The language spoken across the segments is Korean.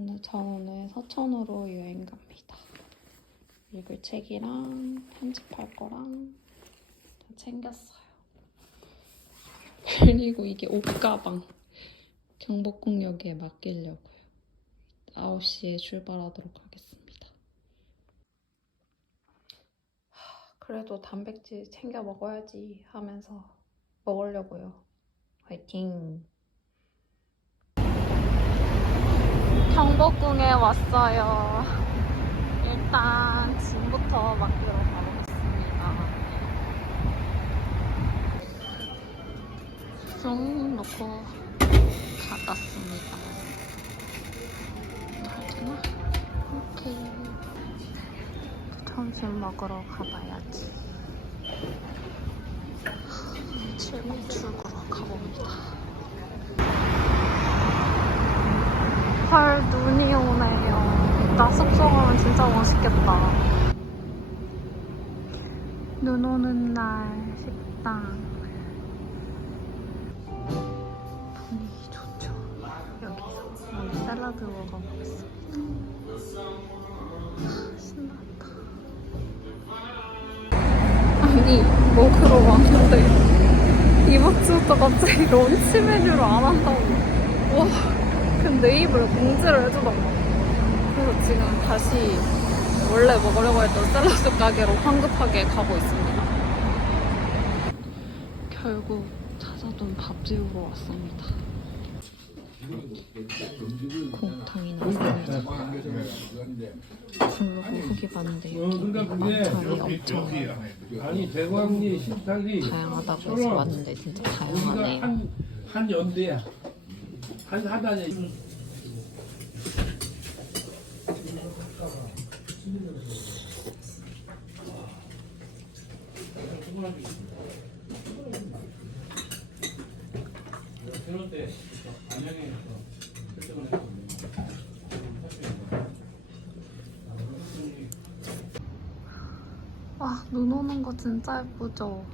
오늘 저 오늘 서천으로 여행 갑니다. 읽을 책이랑 편집할 거랑 다 챙겼어요. 그리고 이게 옷가방 경복궁역에 맡기려고요. 9시에 출발하도록 하겠습니다. 하, 그래도 단백질 챙겨 먹어야지 하면서 먹으려고요. 화이팅! 경복궁에 왔어요. 일단 짐부터 맡기러 가보겠습니다. 좀 놓고 닫았습니다. 잘 되나? 오케이. 점심 먹으러 가봐야지. 7번 출구로 가봅니다. 헐 눈이 오네요. 이따 숙소 가면 진짜 멋있겠다. 눈 오는 날 식당. 분위기 좋죠. 여기서 샐러드 먹어보겠습니다. 아, 신난다. 아니 먹으러 왔는데 이번 주부터 갑자기 런치 메뉴를 안 한다고. 와. 근데 입을 공지를 해주던가. 그래서 지금 다시 원래 먹으려고 했던 샐러드 가게로 황급하게 가고 있습니다. 결국 찾아둔 밥집으로 왔습니다. 곰탕이 나왔습니다. 블로그 후기 봤는데 여기 만찬이 엄청 다양하다고 해서 왔는데 진짜 다양하네요. 한 연대야 한 하단에 와, 눈 오는 거 진짜 예쁘죠?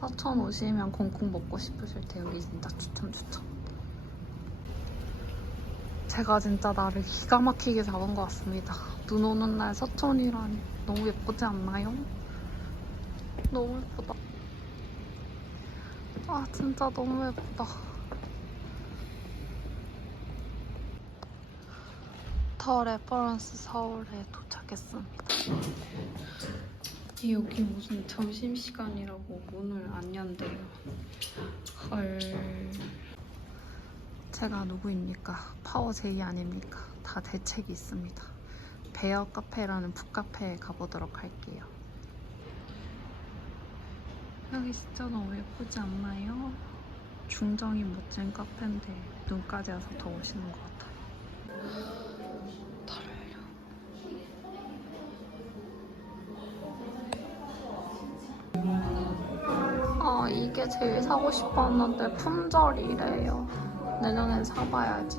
서천 오시면 콩콩 먹고 싶으실 때 여기 진짜 추천 추천. 제가 진짜 나를 기가 막히게 잡은 것 같습니다. 눈 오는 날 서천이라니 너무 예쁘지 않나요? 너무 예쁘다. 아, 진짜 너무 예쁘다. 더 레퍼런스 서울에 도착했습니다. 여기 무슨 점심시간이라고 문을 안 연대요. 헐. 제가 누구입니까? 파워 제이 아닙니까? 다 대책이 있습니다. 베어 카페라는 북카페에 가보도록 할게요. 여기 진짜 너무 예쁘지 않나요? 중정이 멋진 카페인데 눈까지 와서 더 멋있는 것 같아요. 아 이게 제일 사고 싶었는데 품절이래요. 내년엔 사봐야지.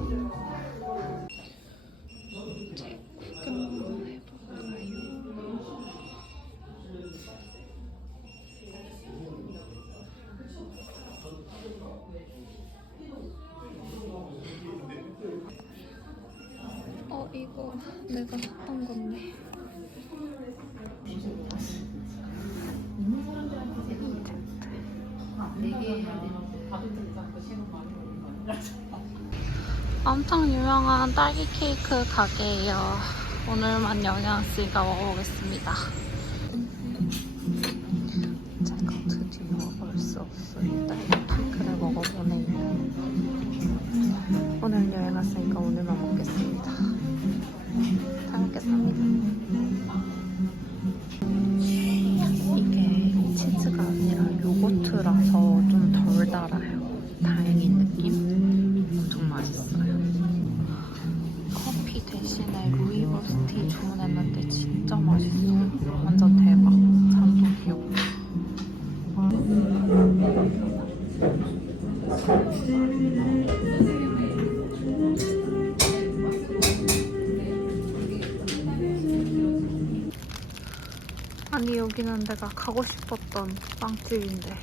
책 구경 해볼까요? 어 이거 내가 샀던 건데. 엄청 유명한 딸기 케이크 가게예요. 오늘만 영양씨가 먹어보겠습니다. 제가 드디어 수 없을 딸기 케이크를 먹어보네요. 오늘 여행 왔으니까 오늘만 먹겠습니다. 잘 먹겠습니다. 여기는 내가 가고 싶었던 빵집인데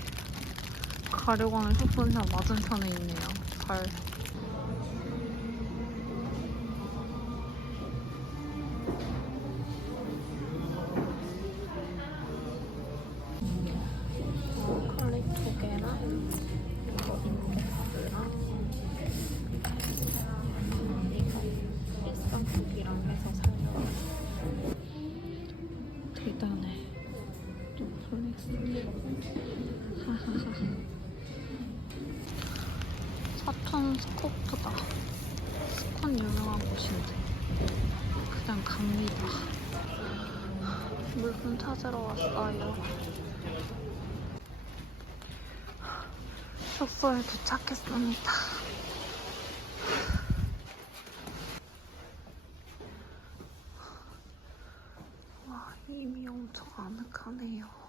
가려고 하는 쇼핑샵 맞은편에 있네요. 잘 사천 스코프다. 스콘 유명한 곳인데 그냥 갑니다. 물품 찾으러 왔어요. 숙소에 도착했습니다. 와, 이미 엄청 아늑하네요.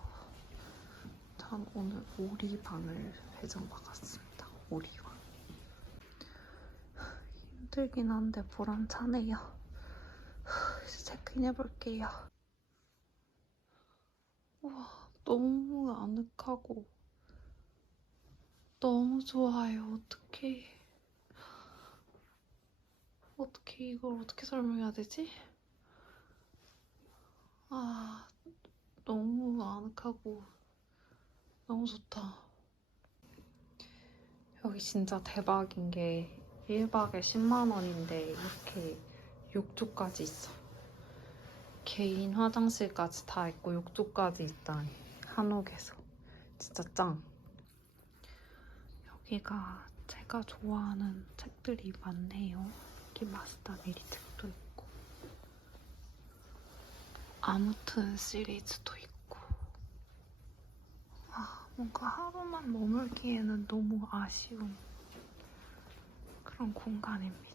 전 오늘 오리방을 배정받았습니다. 오리방. 힘들긴 한데 보람차네요. 이제 체크인 해볼게요. 와, 너무 아늑하고 너무 좋아요. 어떡해. 어떻게 이걸 어떻게 설명해야 되지? 아, 너무 아늑하고 너무 좋다. 여기 진짜 대박인 게 1박에 10만 원인데 이렇게 욕조까지 있어. 개인 화장실까지 다 있고 욕조까지 있다니 한옥에서 진짜 짱. 여기가 제가 좋아하는 책들이 많네요. 여기 마스터 미리 책도 있고 아무튼 시리즈도 있고 아 뭔가 하루만 머물기에는 너무 아쉬운 그런 공간입니다.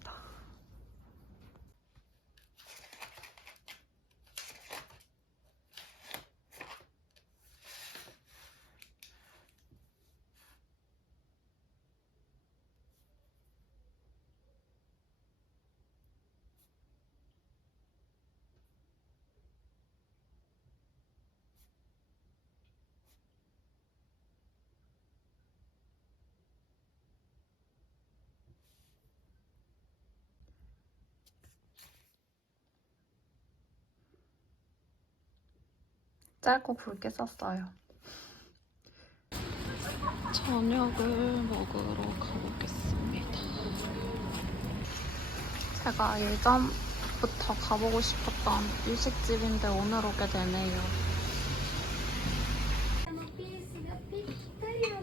짧고 굵게 썼어요. 저녁을 먹으러 가보겠습니다. 제가 예전부터 가보고 싶었던 일식집인데 오늘 오게 되네요.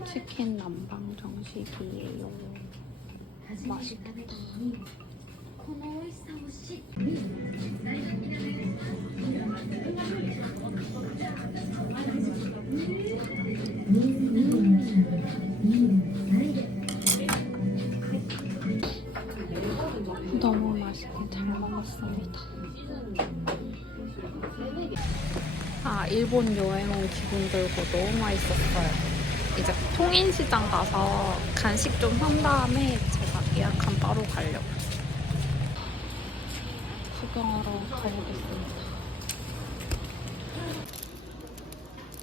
치킨 남방 정식이에요. 맛있겠다. 너무 맛있게 잘 먹었습니다. 아, 일본 여행 온 기분 들고 너무 맛있었어요. 이제 통인시장 가서 간식 좀 산 다음에 제가 예약한 바로 가려고. 구경하러 가보겠습니다.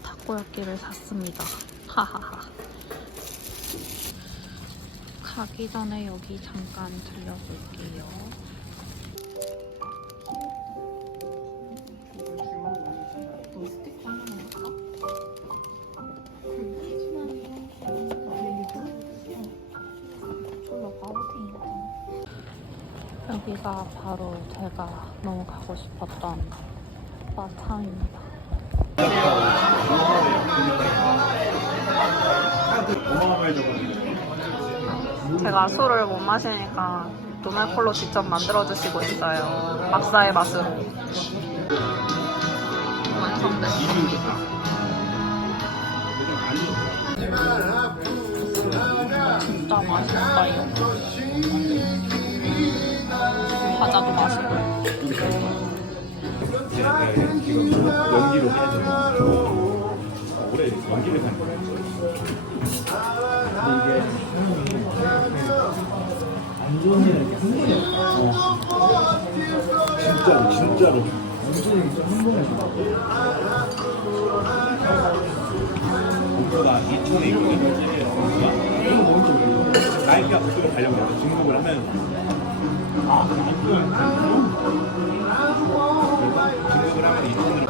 타코야끼를 샀습니다. 하하하. 가기 전에 여기 잠깐 들려볼게요. 여기가 바로 제가 너무 가고 싶었던 마탕입니다. 제가 술을 못 마시니까 노말콜로 직접 만들어주시고 있어요. 박사의 맛으로. 완성됐어. 진짜 맛있고. 연기로 올해 연기를 한 거예요. 근데 안 좋은 일을 이렇게 한 번에 진짜로 진짜로 완전히 한 번에 목표가 2천에 있거든요. 이거 뭔지 모르겠어. 나이가 목표를 달려고 중국을 하면 아, 목표를 중국을 하면 2천으로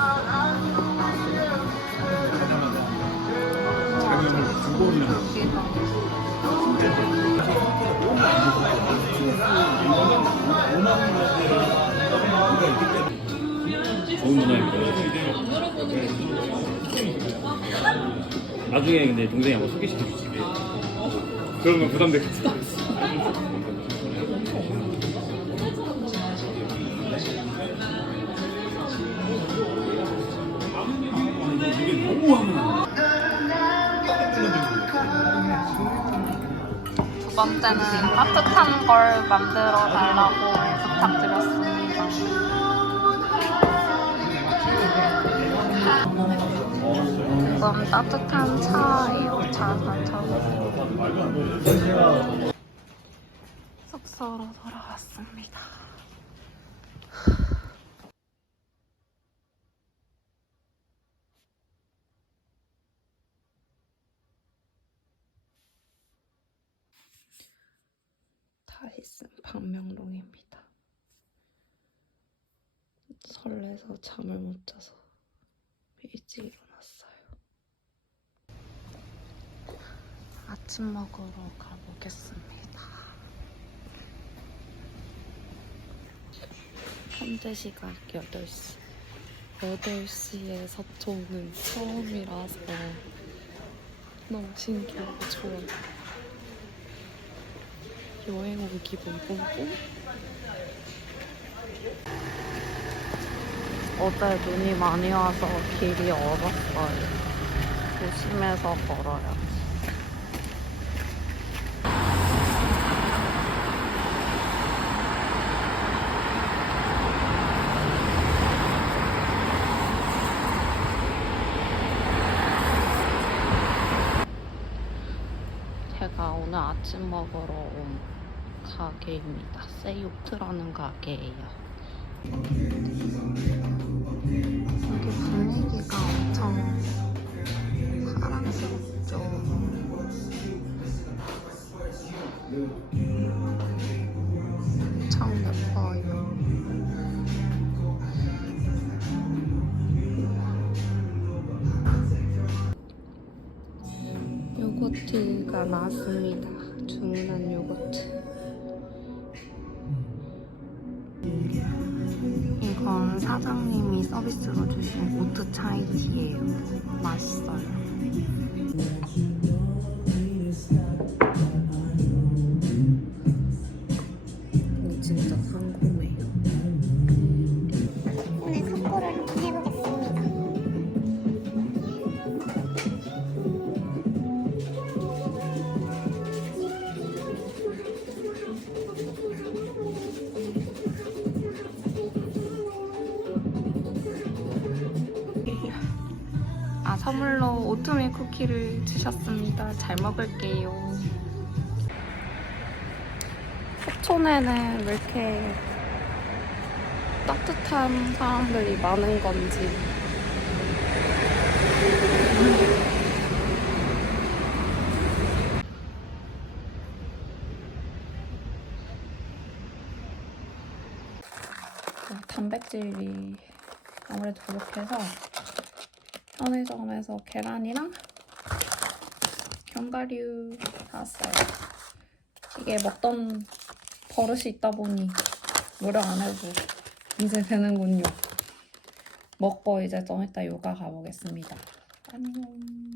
자기를 두 번이나 좋은 문화입니다. 나중에 근데 동생이 한번 소개시켜주지. 그러면 부담되겠지. 때는 따뜻한 걸 만들어 달라고 부탁드렸습니다. 지금 따뜻한 차예요. 차사차. 숙소로 돌아왔습니다. 다이슨 방명록입니다. 설레서 잠을 못 자서 일찍 일어났어요. 아침 먹으러 가보겠습니다. 현재 시각 8시. 8시에 서초는 처음이라서 너무 신기하고 좋아요. 여행 온 기분 뿜뿜? 어제 눈이 많이 와서 길이 얼었어요. 조심해서 걸어요. 제가 오늘 아침 먹으러 온 가게입니다. 세요트라는 가게예요. 여기 분위기가 엄청 사랑스럽죠. 엄청 예뻐요. 요거트가 나왔습니다. 주문한 요거트. 사장님이 서비스로 주신 오트 차이티예요. 맛있어요. 선물로 오트밀 쿠키를 주셨습니다. 잘 먹을게요. 속촌에는 왜 이렇게 따뜻한 사람들이 많은 건지. 단백질이 아무래도 부족해서 편의점에서 계란이랑 견과류 사왔어요. 이게 먹던 버릇이 있다 보니 노력 안 해도 이제 되는군요. 먹고 이제 좀 이따 요가 가보겠습니다. 안녕.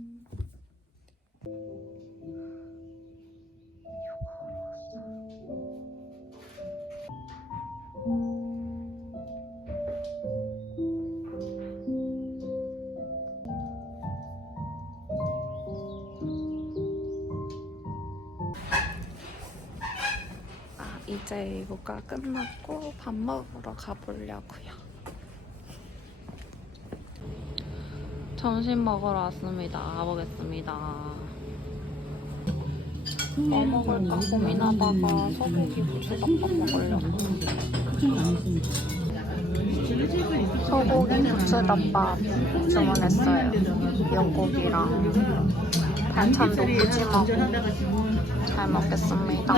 이제 요가 끝났고 밥 먹으러 가보려고요. 점심 먹으러 왔습니다. 가보겠습니다. 뭐 먹을까 고민하다가 소고기 부추덮밥 먹으려고. 소고기 부추덮밥 주문했어요. 미역국이랑 반찬도 푸짐하고 잘 먹겠습니다.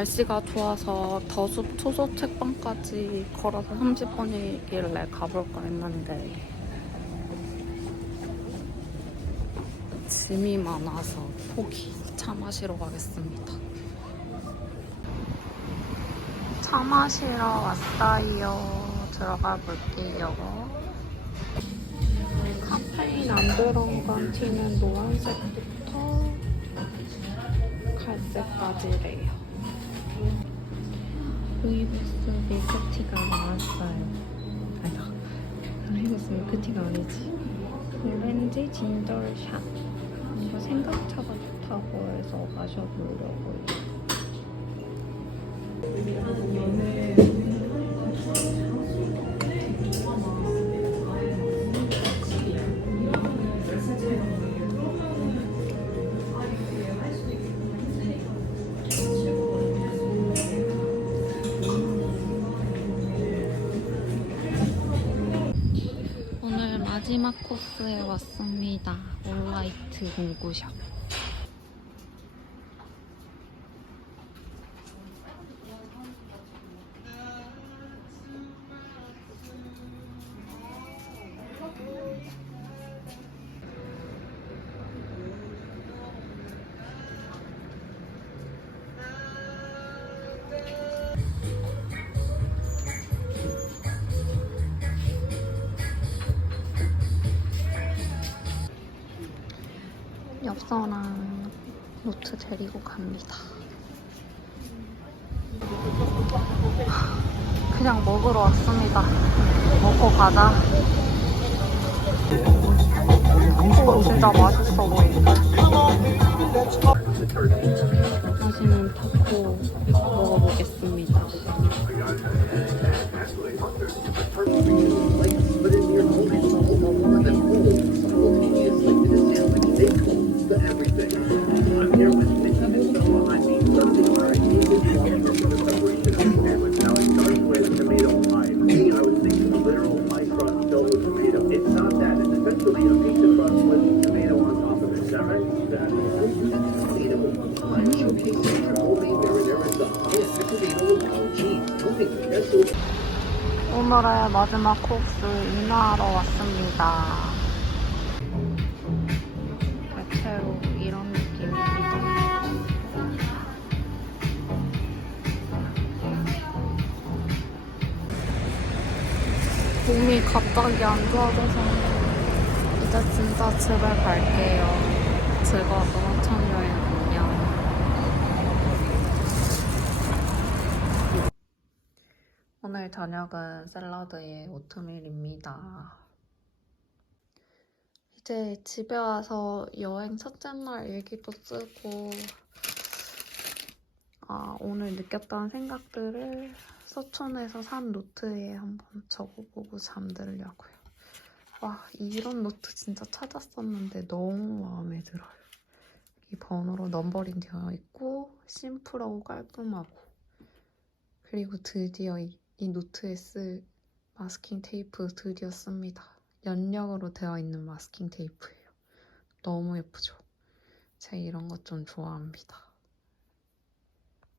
날씨가 좋아서 더숲 초소 책방까지 걸어서 30분이길래 가볼까 했는데 짐이 많아서 포기. 차 마시러 가겠습니다. 차 마시러 왔어요. 들어가 볼게요. 카페 라인 안 들어간 티는 노란색부터 갈색까지래요. 루이보스 밀크티가 나왔어요. 아니다. 루이보스 밀크티가 아니지. 오렌지 진저샷. 이거 생강차가 좋다고 해서 마셔보려고요. 코스에 왔습니다. 올라이트 공구샵. 엽서랑 노트 데리고 갑니다. 그냥 먹으러 왔습니다. 먹고 가자. 오, 진짜 맛있어 보인다. 맛있는 타코 먹어보겠습니다. 오늘의 마지막 코스 인하하러 왔습니다. 대체로 이런 느낌입니다. 몸이 갑자기 안 좋아져서 이제 진짜 집에 갈게요. 즐거웠던 하천 여행 안녕. 오늘 저녁은 샐러드에 오트밀입니다. 이제 집에 와서 여행 첫째 날 일기도 쓰고, 아, 오늘 느꼈던 생각들을 서촌에서 산 노트에 한번 적어보고 잠들려고요. 와, 이런 노트 진짜 찾았었는데 너무 마음에 들어요. 이 번호로 넘버링 되어 있고, 심플하고 깔끔하고, 그리고 드디어 이, 이 노트에 쓸 마스킹 테이프 드디어 씁니다. 연력으로 되어 있는 마스킹 테이프예요. 너무 예쁘죠? 제가 이런 것 좀 좋아합니다.